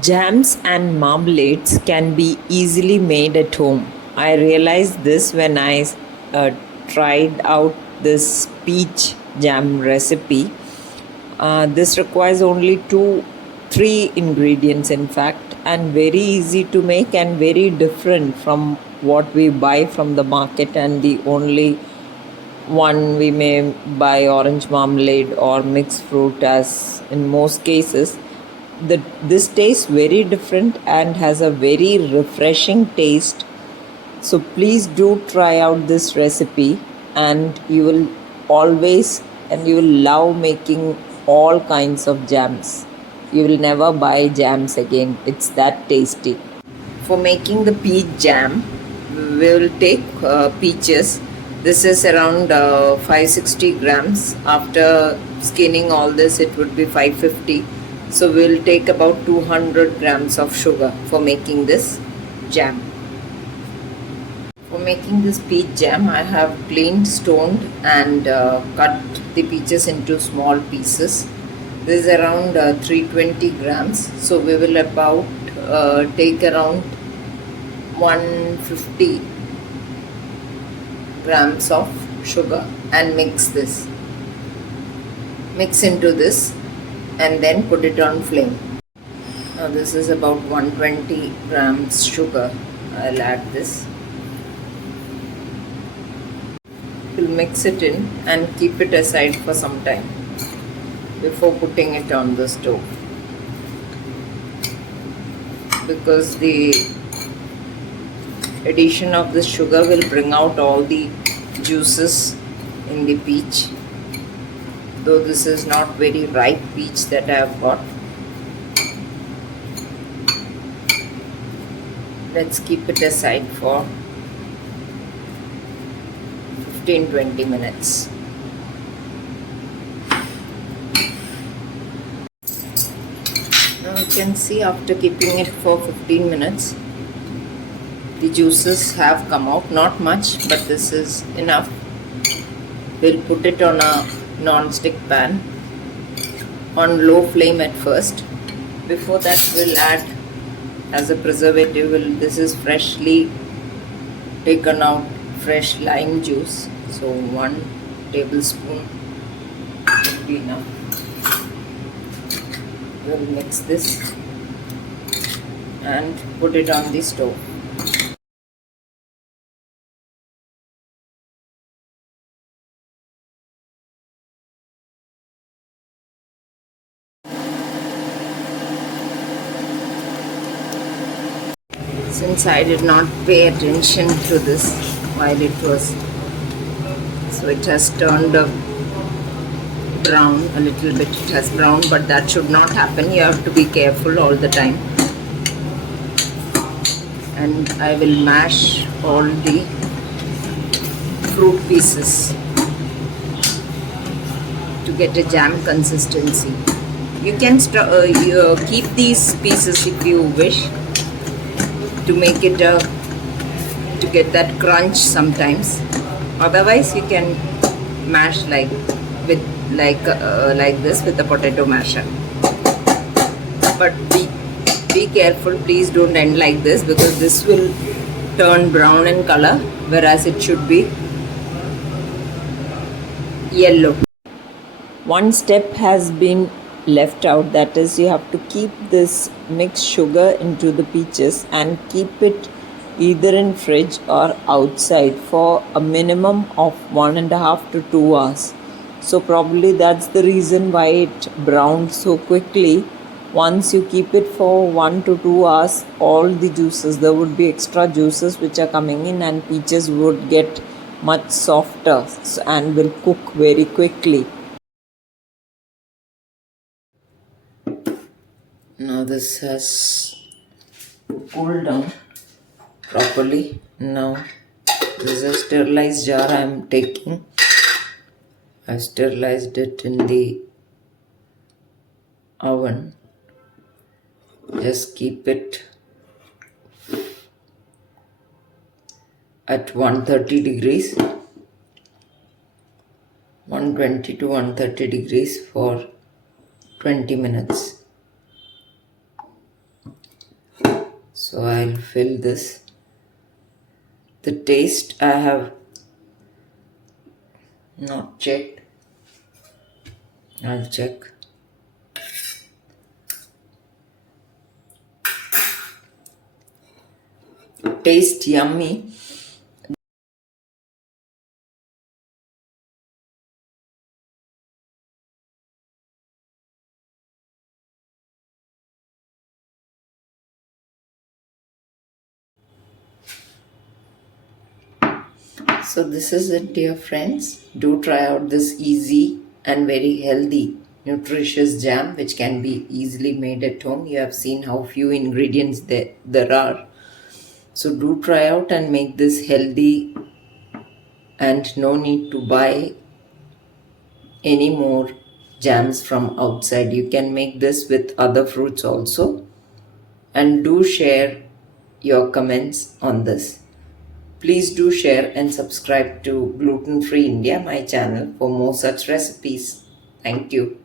Jams and marmalades can be easily made at home. I realized this when I tried out this peach jam recipe. This requires only three ingredients, in fact, and very easy to make and very different from what we buy from the market. And the only one we may buy orange marmalade or mixed fruit, as in most cases. This tastes very different and has a very refreshing taste. So please do try out this recipe, and you will always and you will love making all kinds of jams. You will never buy jams again. It's that tasty. For making the peach jam, we will take peaches. This is around 560 grams. After skinning all this, it would be 550. So we'll take about 200 grams of sugar for making this jam. For making this peach jam, I have cleaned, stoned, and cut the peaches into small pieces. This is around 320 grams. So we will about take around 150 grams of sugar and mix this. Mix into this and then put it on flame. Now this is about 120 grams sugar. I'll add this. We'll mix it in and keep it aside for some time before putting it on the stove, because the addition of the sugar will bring out all the juices in the peach, though this is not very ripe peach that I have got. Let's keep it aside for 15-20 minutes. Now you can see, after keeping it for 15 minutes, the juices have come out. Not much, but this is enough. We'll put it on a non-stick pan on low flame at first. Before that, we'll add as a preservative, this is freshly taken out fresh lime juice. So 1 tablespoon would be enough. We'll mix this and put it on the stove. Since I did not pay attention to this while it was, so it has turned brown a little bit. It has browned, but that should not happen. You have to be careful all the time. And I will mash all the fruit pieces to get a jam consistency. You can keep these pieces if you wish, to make it to get that crunch sometimes. Otherwise, you can mash like this with a potato masher. But be careful, please don't end like this, because this will turn brown in color, whereas it should be yellow. One step has been left out, that is, you have to keep this mixed sugar into the peaches and keep it either in fridge or outside for a minimum of 1.5 to 2 hours. So probably that's the reason why it browned so quickly. Once you keep it for 1 to 2 hours, all the juices, there would be extra juices which are coming in, and peaches would get much softer and will cook very quickly. Now this has cooled down properly. Now this is a sterilized jar I am taking. I sterilized it in the oven. Just keep it at 130 degrees, 120 to 130 degrees for 20 minutes. So I'll fill this. The taste I have not checked. I'll check. Taste yummy. So this is it, dear friends. Do try out this easy and very healthy, nutritious jam which can be easily made at home. You have seen how few ingredients there are. So do try out and make this healthy, and no need to buy any more jams from outside. You can make this with other fruits also, and do share your comments on this. Please do share and subscribe to Gluten Free India, my channel, for more such recipes. Thank you.